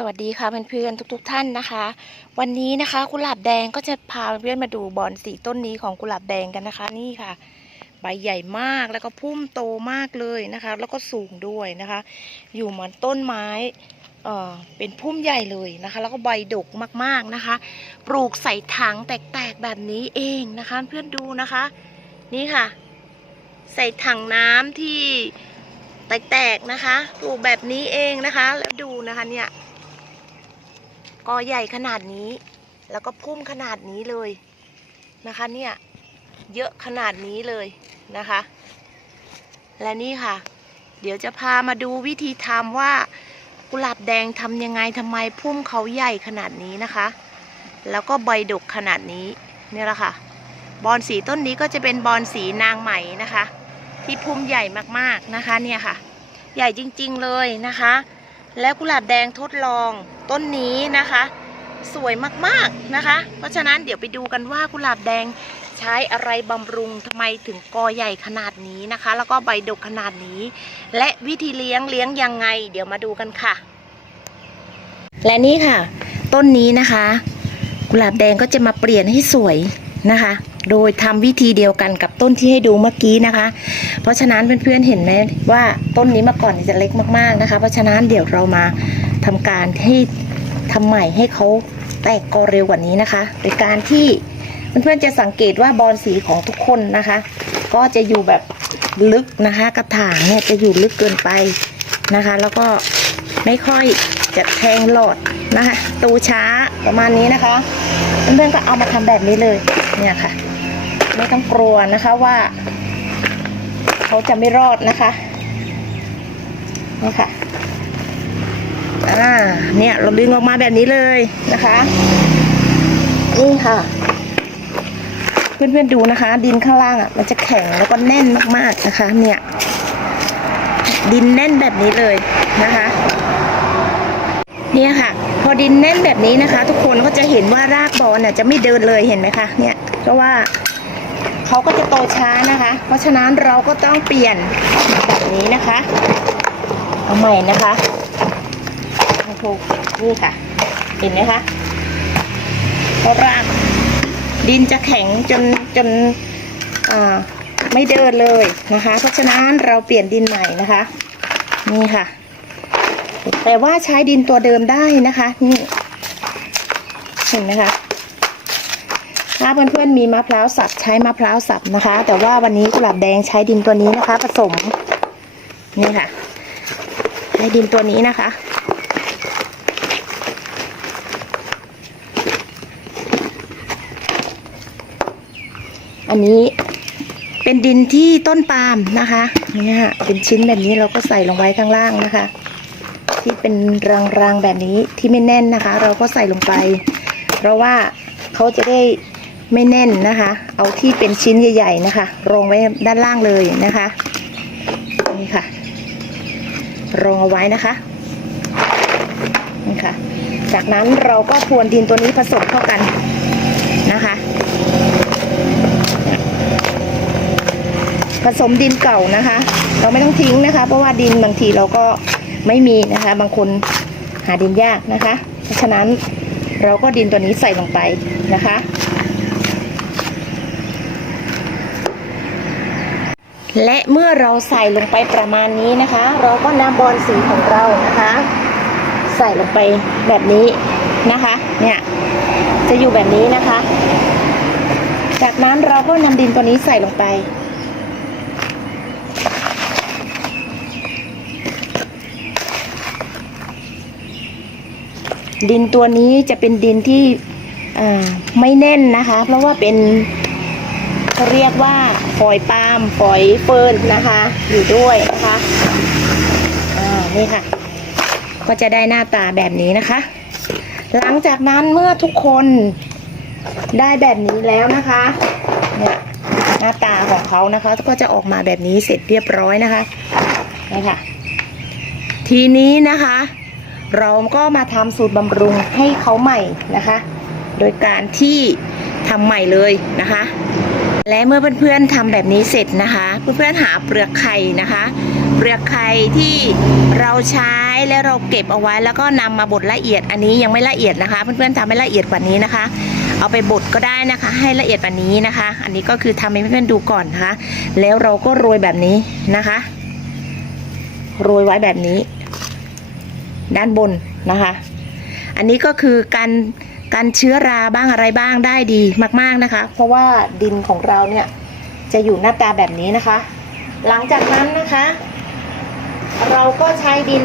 สวัสดีค่ะเพื่อนๆทุกๆท่านนะคะ วันนี้นะคะกุหลาบแดงก็จะพาเพื่อนมาดูบอนสีต้นนี้ของกุหลาบแดงกันนะคะ นี่ค่ะ ใบใหญ่มากแล้วก็พุ่มโตมากเลยนะคะ แล้วก็สูงด้วยนะคะ อยู่เหมือนต้นไม้เอ่อเป็นพุ่มใหญ่เลยนะคะ แล้วก็ใบดกมากๆนะคะ ปลูกใส่ถังแตกๆแบบนี้เองนะคะ เพื่อนดูนะคะ นี่ค่ะ ใส่ถังน้ำที่แตกๆนะคะ ปลูกแบบนี้เองนะคะ แล้วดูนะคะเนี่ย กอใหญ่ขนาดนี้ แล้วก็พุ่มขนาดนี้เลยนะคะเนี่ยเยอะขนาดนี้เลยนะคะ และนี่ค่ะ เดี๋ยวจะพามาดูวิธีทำว่ากุหลาบแดงทำยังไงทำไมพุ่มเขาใหญ่ขนาดนี้นะคะ แล้วก็ใบดกขนาดนี้เนี่ยแหละค่ะ บอนสีต้นนี้ก็จะเป็นบอนสีนางไหมนะคะ ที่พุ่มใหญ่มากๆนะคะเนี่ยค่ะ ใหญ่จริงๆเลยนะคะ แล้วกุหลาบแดงทดลองต้นนี้นะคะ สวยมากๆนะคะ เพราะฉะนั้นเดี๋ยวไปดูกันว่ากุหลาบแดงใช้อะไรบำรุงทำไมถึงกอใหญ่ขนาดนี้นะคะ แล้วก็ใบดกขนาดนี้ และวิธีเลี้ยงเลี้ยงยังไง เดี๋ยวมาดูกันค่ะ และนี่ค่ะ ต้นนี้นะคะ กุหลาบแดงก็จะมาเปลี่ยนให้สวยนะคะ โดยทำวิธีเดียวกันกับต้นที่ให้ดูเมื่อกี้นะคะ เพราะฉะนั้นเพื่อนๆเห็นไหมว่าต้นนี้เมื่อก่อนจะเล็กมากๆนะคะ เพราะฉะนั้นเดี๋ยวเรามาทำการให้ทำใหม่ให้เขาแตกกอเร็วกว่านี้นะคะ โดยการที่เพื่อนๆจะสังเกตว่าบอลสีของทุกคนนะคะ ก็จะอยู่แบบลึกนะคะ กระถางเนี่ยจะอยู่ลึกเกินไปนะคะ แล้วก็ไม่ค่อยจะแทงหลอดนะคะโตช้าประมาณนี้นะคะ เพื่อนๆก็เอามาทำแบบนี้เลยเนี่ยค่ะ ไม่ต้องกลัวนะคะว่า เขาจะไม่รอดนะคะนี่ค่ะอ่าเนี่ยเราดึงออกมาแบบนี้เลยนะคะนี่ค่ะ เพื่อนๆดูนะคะ ดินข้างล่างอะมันจะแข็งแล้วก็แน่นมากๆนะคะ เนี่ย ดินแน่นแบบนี้เลยนะคะ เนี่ยค่ะ พอดินแน่นแบบนี้นะคะ ทุกคนก็จะเห็นว่ารากบอลเนี่ยจะไม่เดินเลยเห็นไหมคะเนี่ยเพราะว่า เขาก็จะโตช้านะคะ เพราะฉะนั้นเราก็ต้องเปลี่ยนแบบนี้นะคะ เอาใหม่นะคะโอ้โหนี่ค่ะ เห็นไหมคะเพราะรากดินจะแข็งจนจนไม่เดินเลยนะคะ เพราะฉะนั้นเราเปลี่ยนดินใหม่นะคะ นี่ค่ะ แต่ว่าใช้ดินตัวเดิมได้นะคะ นี่ เห็นไหมคะ เพื่อนๆมีมะพร้าวสับใช้มะพร้าวสับนะคะ แต่ว่าวันนี้กุหลาบแดงใช้ดินตัวนี้นะคะ ผสม นี่ค่ะ ใช้ดินตัวนี้นะคะ อันนี้เป็นดินที่ต้นปาล์มนะคะเนี่ยเป็นชิ้นแบบนี้เราก็ใส่ลงไว้ข้างล่างนะคะ ที่เป็นรางๆแบบนี้ที่ไม่แน่นนะคะ เราก็ใส่ลงไป เพราะว่าเขาจะได้ ไม่แน่นนะคะ เอาที่เป็นชิ้นใหญ่ๆนะคะ รองไว้ด้านล่างเลยนะคะ นี่ค่ะ รองเอาไว้นะคะนี่ค่ะ จากนั้นเราก็พรวนดินตัวนี้ผสมเข้ากันนะคะผสมดินเก่านะคะ เราไม่ต้องทิ้งนะคะ เพราะว่าดินบางทีเราก็ไม่มีนะคะ บางคนหาดินยากนะคะ เพราะฉะนั้นเราก็ดินตัวนี้ใส่ลงไปนะคะ และเมื่อเราใส่ลงไปประมาณนี้นะคะ เราก็นำบอลสีของเรานะคะ ใส่ลงไปแบบนี้นะคะ เนี่ยจะอยู่แบบนี้นะคะ จากนั้นเราก็นำดินตัวนี้ใส่ลงไป ดินตัวนี้จะเป็นดินที่ไม่แน่นนะคะ เพราะว่าเป็น เขาเรียกว่าฝอยปาล์มฝอยเฟิร์นนะคะ อยู่ด้วยนะคะอ่านี่ค่ะ ก็จะได้หน้าตาแบบนี้นะคะ หลังจากนั้นเมื่อทุกคนได้แบบนี้แล้วนะคะเนี่ยหน้าตาของเขานะคะ ก็จะออกมาแบบนี้เสร็จเรียบร้อยนะคะนี่ค่ะ ทีนี้นะคะ เราก็มาทำสูตรบำรุงให้เขาใหม่นะคะ โดยการที่ทำใหม่เลยนะคะ และเมื่อเพื่อนๆทำแบบนี้เสร็จนะคะ เพื่อนๆหาเปลือกไข่นะคะ เปลือกไข่ที่เราใช้แล้วเราเก็บเอาไว้แล้วก็นำมาบดละเอียดอันนี้ยังไม่ละเอียดนะคะ เพื่อนๆทำให้ละเอียดกว่านี้นะคะ เอาไปบดก็ได้นะคะ ให้ละเอียดกว่านี้นะคะ อันนี้ก็คือทำให้เพื่อนๆดูก่อนนะคะ แล้วเราก็โรยแบบนี้นะคะ โรยไว้แบบนี้ ด้านบนนะคะ อันนี้ก็คือการ การเชื้อราบ้างอะไรบ้างได้ดีมาก ๆนะคะ เพราะว่าดินของเราเนี่ยจะอยู่หน้าตาแบบนี้นะคะ หลังจากนั้นนะคะ เราก็ใช้ดิน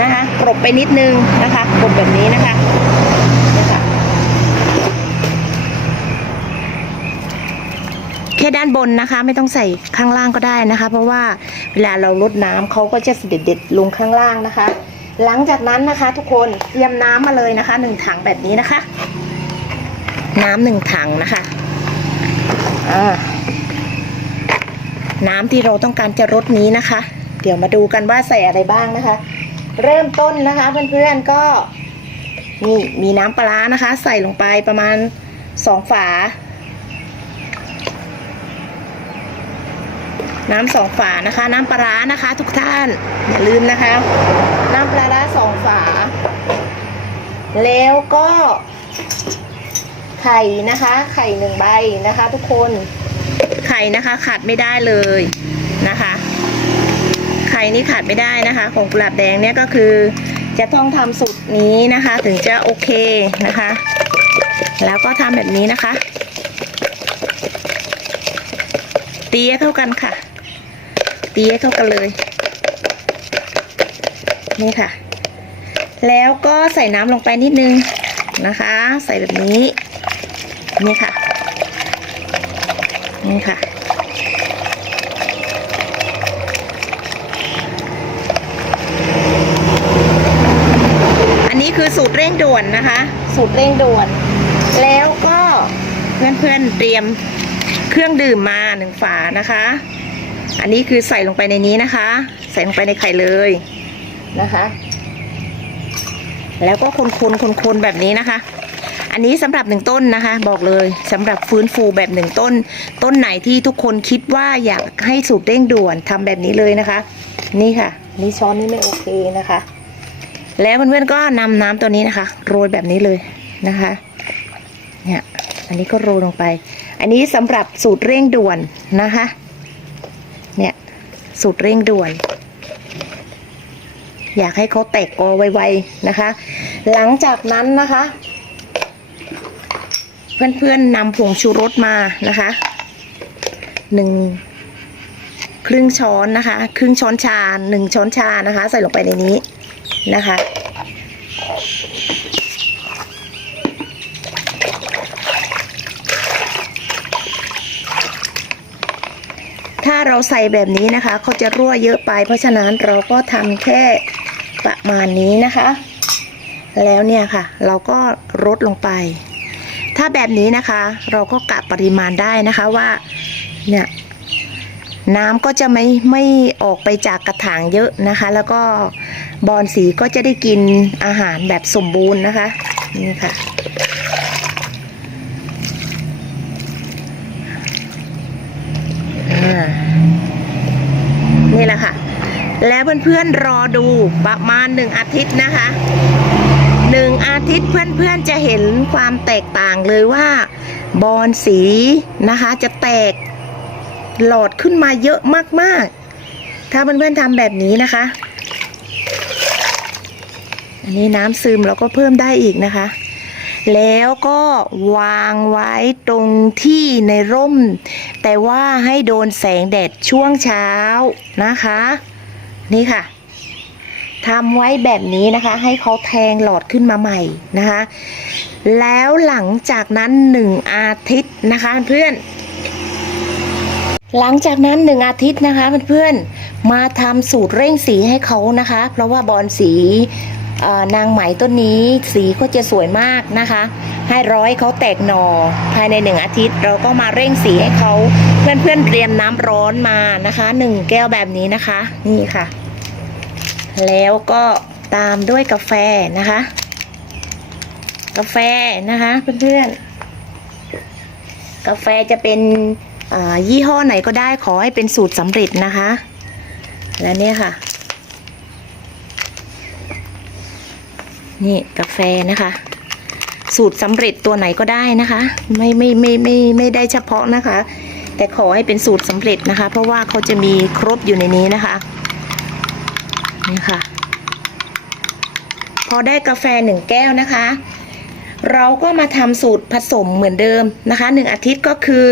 นะคะกรบไปนิดนึงนะคะกรบแบบนี้นะคะเนี่ยค่ะแค่ด้านบนนะคะ ไม่ต้องใส่ข้างล่างก็ได้นะคะ เพราะว่าเวลาเราลดน้ำเขาก็จะเสด็จเด็ดลงข้างล่างนะคะ หลังจากนั้นนะคะ ทุกคนเตรียมน้ำมาเลยนะคะหนึ่งถังแบบนี้นะคะ น้ำหนึ่งถังนะคะน้ำที่เราต้องการจะรดนี้นะคะ เดี๋ยวมาดูกันว่าใส่อะไรบ้างนะคะ เริ่มต้นนะคะเพื่อนๆก็นี่มีน้ำปลานะคะ ใส่ลงไปประมาณสองฝา น้ำสองฝานะคะ น้ำปลาร้านะคะ ทุกท่านอย่าลืมนะคะ น้ำปลาร้าสองฝา แล้วก็ไข่นะคะ ไข่หนึ่งใบนะคะ ทุกคนไข่นะคะ ขาดไม่ได้เลยนะคะ ไข่นี่ขาดไม่ได้นะคะ ของกุหลาบแดงเนี่ยก็คือจะต้องทำสูตรนี้นะคะ ถึงจะโอเคนะคะ แล้วก็ทำแบบนี้นะคะตีให้เข้ากันค่ะ ตีให้เข้ากันเลย นี่ค่ะ แล้วก็ใส่น้ำลงไปนิดนึงนะคะ ใส่แบบนี้ นี่ค่ะ นี่ค่ะ อันนี้คือสูตรเร่งด่วนนะคะ สูตรเร่งด่วน แล้วก็เพื่อนๆเตรียมเครื่องดื่มมาหนึ่งฝานะคะ อันนี้คือใส่ลงไปในนี้นะคะ ใส่ลงไปในไข่เลยนะคะ แล้วก็คนๆคนๆแบบนี้นะคะ อันนี้สำหรับหนึ่งต้นนะคะ บอกเลยสำหรับฟื้นฟูแบบหนึ่งต้น ต้นไหนที่ทุกคนคิดว่าอยากให้สูตรเร่งด่วนทำแบบนี้เลยนะคะ นี่ค่ะ นี่ช้อนนี่ไม่โอเคนะคะ แล้วเพื่อนๆก็นำน้ำตัวนี้นะคะ โรยแบบนี้เลยนะคะเนี่ยอันนี้ก็โรยลงไป อันนี้สำหรับสูตรเร่งด่วนนะคะ สูตรเร่งด่วน อยากให้เขาแตกกอไวๆนะคะ หลังจากนั้นนะคะ เพื่อนๆนำผงชูรสมานะคะหนึ่งครึ่งช้อนนะคะ ครึ่งช้อนชาหนึ่งช้อนชานะคะ ใส่ลงไปในนี้นะคะ ถ้าเราใส่แบบนี้นะคะเขาจะรั่วเยอะไป เพราะฉะนั้นเราก็ทำแค่ประมาณนี้นะคะ แล้วเนี่ยค่ะ เราก็ลดลงไป ถ้าแบบนี้นะคะ เราก็กะปริมาณได้นะคะว่าเนี่ยน้ำก็จะไม่ไม่ออกไปจากกระถางเยอะนะคะ แล้วก็บอนสีก็จะได้กินอาหารแบบสมบูรณ์นะคะนี่ค่ะ อ่านี่แหละค่ะ แล้วเพื่อนๆรอดูประมาณหนึ่งอาทิตย์นะคะหนึ่งอาทิตย์เพื่อนๆจะเห็นความแตกต่างเลยว่า บอนสีนะคะจะแตกหลอดขึ้นมาเยอะมากๆ ถ้าเพื่อนๆทำแบบนี้นะคะ อันนี้น้ำซึมเราก็เพิ่มได้อีกนะคะ แล้วก็วางไว้ตรงที่ในร่ม แต่ว่าให้โดนแสงแดดช่วงเช้านะคะ นี่ค่ะทำไว้แบบนี้นะคะ ให้เขาแทงหลอดขึ้นมาใหม่นะคะ แล้วหลังจากนั้นหนึ่งอาทิตย์นะคะเพื่อน หลังจากนั้นหนึ่งอาทิตย์นะคะเพื่อนๆมาทำสูตรเร่งสีให้เขานะคะ เพราะว่าบอลสีนางไหมต้นนี้สีก็จะสวยมากนะคะ ให้ร้อยเขาแตกหน่อภายในหนึ่งอาทิตย์ เราก็มาเร่งสีให้เขาเพื่อนๆเตรียมน้ำร้อนมานะคะหนึ่งแก้วแบบนี้นะคะ นี่ค่ะ แล้วก็ตามด้วยกาแฟนะคะ กาแฟนะคะเพื่อนๆกาแฟจะเป็นยี่ห้อไหนก็ได้ขอให้เป็นสูตรสำเร็จนะคะ และเนี่ยค่ะ นี่กาแฟนะคะ สูตรสำเร็จตัวไหนก็ได้นะคะ ไม่ไม่ไม่ไม่ไม่ได้เฉพาะนะคะ แต่ขอให้เป็นสูตรสำเร็จนะคะ เพราะว่าเขาจะมีครบอยู่ในนี้นะคะนี่ค่ะ พอได้กาแฟหนึ่งแก้วนะคะ เราก็มาทำสูตรผสมเหมือนเดิมนะคะหนึ่งอาทิตย์ก็คือ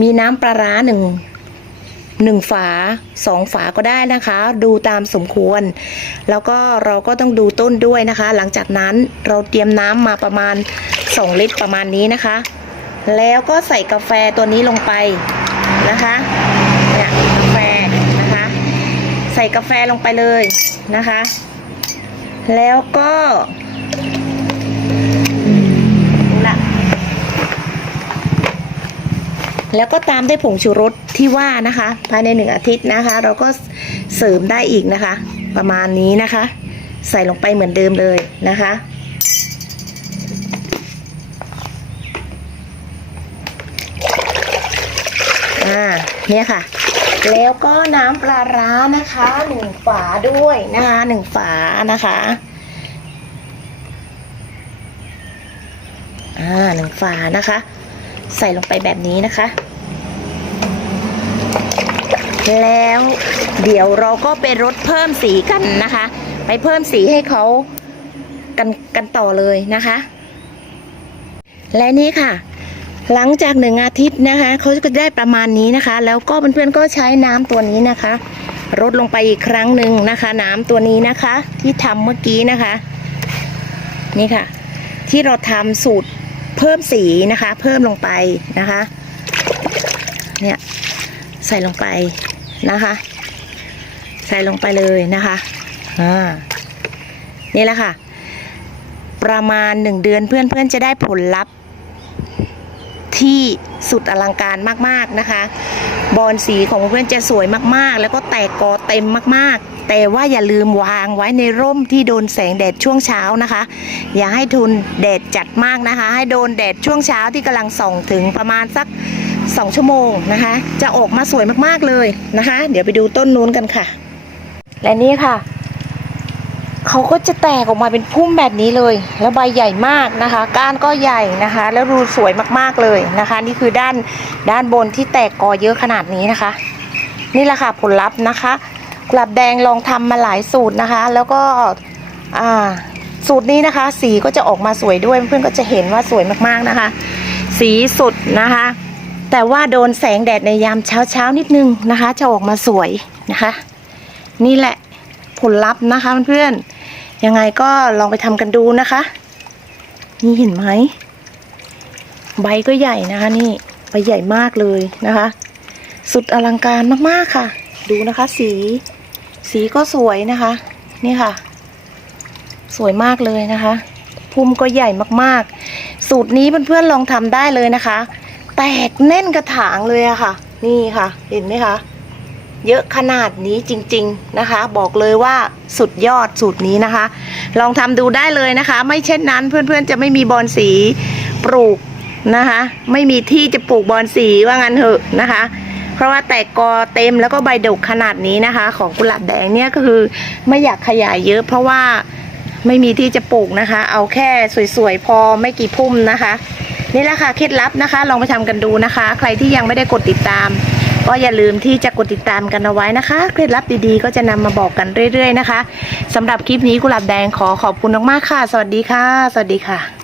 มีน้ำปลาร้าหนึ่ง หนึ่งฝาสองฝาก็ได้นะคะ ดูตามสมควร แล้วก็เราก็ต้องดูต้นด้วยนะคะ หลังจากนั้นเราเตรียมน้ำมาประมาณ 2 ลิตรประมาณนี้นะคะ แล้วก็ใส่กาแฟตัวนี้ลงไปนะคะเนี่ยกาแฟนะคะ ใส่กาแฟลงไปเลยนะคะ แล้วก็แล้วก็ตามด้วยผงชูรส ที่ว่านะคะ ภายในหนึ่งอาทิตย์นะคะ เราก็เสริมได้อีกนะคะ ประมาณนี้นะคะ ใส่ลงไปเหมือนเดิมเลยนะคะอ่าเนี่ยค่ะ แล้วก็น้ำปลาร้านะคะหนึ่งฝาด้วยนะคะหนึ่งฝานะคะอ่าหนึ่งฝานะคะ ใส่ลงไปแบบนี้นะคะ แล้ว เดี๋ยวเราก็ไปรดเพิ่มสีกันนะคะ ไปเพิ่มสีให้เขากันกันต่อเลยนะคะ และนี่ค่ะ หลังจากหนึ่งอาทิตย์นะคะเขาก็ได้ประมาณนี้นะคะ แล้วก็เพื่อนๆก็ใช้น้ำตัวนี้นะคะรดลงไปอีกครั้งหนึ่งนะคะ น้ำตัวนี้นะคะ ที่ทำเมื่อกี้นะคะ นี่ค่ะ ที่เราทำสูตรเพิ่มสีนะคะ เพิ่มลงไปนะคะ เนี่ยใส่ลงไป นะคะ ใส่ลงไปเลยนะคะอ่านี่แหละค่ะ ประมาณหนึ่งเดือนเพื่อนๆจะได้ผลลัพธ์ที่สุดอลังการมากๆนะคะ บอลสีของเพื่อนจะสวยมากๆ แล้วก็แตกกอเต็มมากๆ แต่ว่าอย่าลืมวางไว้ในร่มที่โดนแสงแดดช่วงเช้านะคะ อย่าให้ทุนแดดจัดมากนะคะ ให้โดนแดดช่วงเช้าที่กำลังส่องถึงประมาณสัก 2 ชั่วโมงนะคะ จะออกมาสวยมากๆเลยนะคะ เดี๋ยวไปดูต้นนู้นกันค่ะ และนี่ค่ะ เขาก็จะแตกออกมาเป็นพุ่มแบบนี้เลย แล้วใบใหญ่มากนะคะ ก้านก็ใหญ่นะคะ แล้วรูสวยมากๆเลยนะคะ นี่คือด้านด้านบนที่แตกกอเยอะขนาดนี้นะคะ นี่แหละค่ะผลลัพธ์นะคะกลับแดงลองทำมาหลายสูตรนะคะ แล้วก็อ่าสูตรนี้นะคะ สีก็จะออกมาสวยด้วยเพื่อนก็จะเห็นว่าสวยมากๆนะคะ สีสุดนะคะ แต่ว่าโดนแสงแดดในยามเช้าๆนิดนึงนะคะ จะออกมาสวยนะคะ นี่แหละผลลัพธ์นะคะเพื่อนๆยังไงก็ลองไปทำกันดูนะคะ นี่เห็นไหมใบก็ใหญ่นะคะ นี่ใบใหญ่มากเลยนะคะ สุดอลังการมากๆค่ะ ดูนะคะ สี สีก็สวยนะคะ นี่ค่ะ สวยมากเลยนะคะพุ่มก็ใหญ่มากๆ สูตรนี้เพื่อนๆลองทำได้เลยนะคะ แตกแน่นกระถางเลยอะค่ะ นี่ค่ะ เห็นไหมคะ เยอะขนาดนี้จริง ๆนะคะ บอกเลยว่าสุดยอดสูตรนี้นะคะ ลองทำดูได้เลยนะคะ ไม่เช่นนั้นเพื่อนๆจะไม่มีบอนสีปลูกนะคะ ไม่มีที่จะปลูกบอนสีว่างั้นเถอะนะคะ เพราะว่าแตกกอเต็มแล้วก็ใบดกขนาดนี้นะคะ ของกุหลาบแดงเนี่ยก็คือไม่อยากขยายเยอะ เพราะว่าไม่มีที่จะปลูกนะคะ เอาแค่สวยๆพอไม่กี่พุ่มนะคะ นี่แหละค่ะเคล็ดลับนะคะ ลองไปทำกันดูนะคะ ใครที่ยังไม่ได้กดติดตาม ก็อย่าลืมที่จะกดติดตามกันเอาไว้นะคะ เคล็ดลับดีๆ ก็จะนำมาบอกกันเรื่อย ๆ นะคะสำหรับคลิปนี้กุหลาบแดงขอขอบคุณมากๆค่ะ สวัสดีค่ะ สวัสดีค่ะ